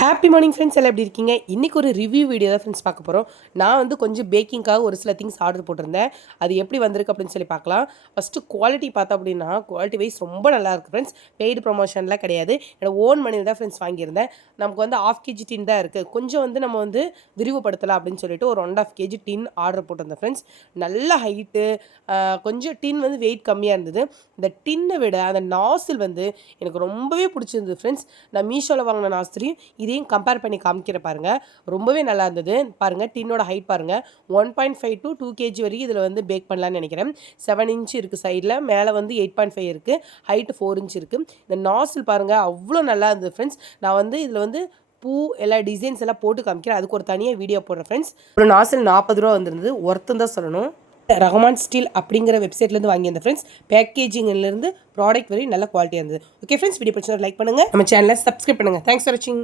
Happy morning friends எல்லாம் எப்படி இருக்கீங்க? இன்றைக்கி ஒரு ரிவ்யூ வீடியோ தான் ஃப்ரெண்ட்ஸ் பார்க்க போகிறோம். நான் வந்து கொஞ்சம் பேக்கிங்காக ஒரு சில திங்ஸ் ஆர்டர் போட்டிருந்தேன். அது எப்படி வந்திருக்கு அப்படின்னு சொல்லி பார்க்கலாம். ஃபஸ்ட்டு குவாலிட்டி பார்த்தோம் அப்படின்னா குவாலிட்டி வைஸ் ரொம்ப நல்லாயிருக்கு ஃப்ரெண்ட்ஸ். பெய்டு ப்ரொமோஷன்லாம் கிடையாது. என்னோட ஓன் மணியில் தான் ஃப்ரெண்ட்ஸ் வாங்கியிருந்தேன். நமக்கு வந்து 1/2 kg டின் தான் இருக்குது. கொஞ்சம் வந்து நம்ம வந்து விரிவுபடுத்தலாம் அப்படின்னு சொல்லிட்டு ஒரு 1.5 kg டின் ஆர்டர் போட்டிருந்தேன் ஃப்ரெண்ட்ஸ். நல்ல ஹைட்டு, கொஞ்சம் டின் வந்து வெயிட் கம்மியாக இருந்தது. இந்த டின்னை விட அந்த நாசில் வந்து எனக்கு ரொம்பவே பிடிச்சிருந்தது ஃப்ரெண்ட்ஸ். நான் மீஷோவில் வாங்கின நாசிலையும் இதையும் கம்பேர் பண்ணி காமிக்கிற பாருங்கள். ரொம்பவே நல்லா இருந்தது பாருங்கள். டின்னோட ஹைட் பாருங்கள். 1.5 to 2 kg வரைக்கும் இதில் வந்து பேக் பண்ணலான்னு நினைக்கிறேன். 7 inch இருக்குது சைடில், மேலே வந்து 8.5 இருக்குது, ஹைட்டு 4 inch இருக்குது. இந்த நாசில் பாருங்கள் அவ்வளோ நல்லா இருந்தது ஃப்ரெண்ட்ஸ். நான் வந்து இதில் வந்து பூ எல்லா டிசைன்ஸ் எல்லாம் போட்டு காமிக்கிறேன். அதுக்கு ஒரு தனியாக வீடியோ போடுறேன் ஃப்ரெண்ட்ஸ். ஒரு நாசில் 40 ரூபா வந்திருந்தது. ஒர்த்துன்னு தான் சொல்லணும். ரஹ்மான் ஸ்டீல் அப்படிங்கிற வெப்சைட்லேருந்து வாங்கியிருந்தேன் ஃப்ரெண்ட்ஸ். பேக்கேஜிங்லேருந்து ப்ராடக்ட் வரையும் நல்ல குவாலிட்டியாக இருந்தது. ஓகே ஃப்ரெண்ட்ஸ், வீடியோ பிடிச்சா லைக் பண்ணுங்கள், நம்ம சேனலை சப்ஸ்கிரைப் பண்ணுங்கள். தேங்க்ஸ் ஃபார் வாட்சிங்.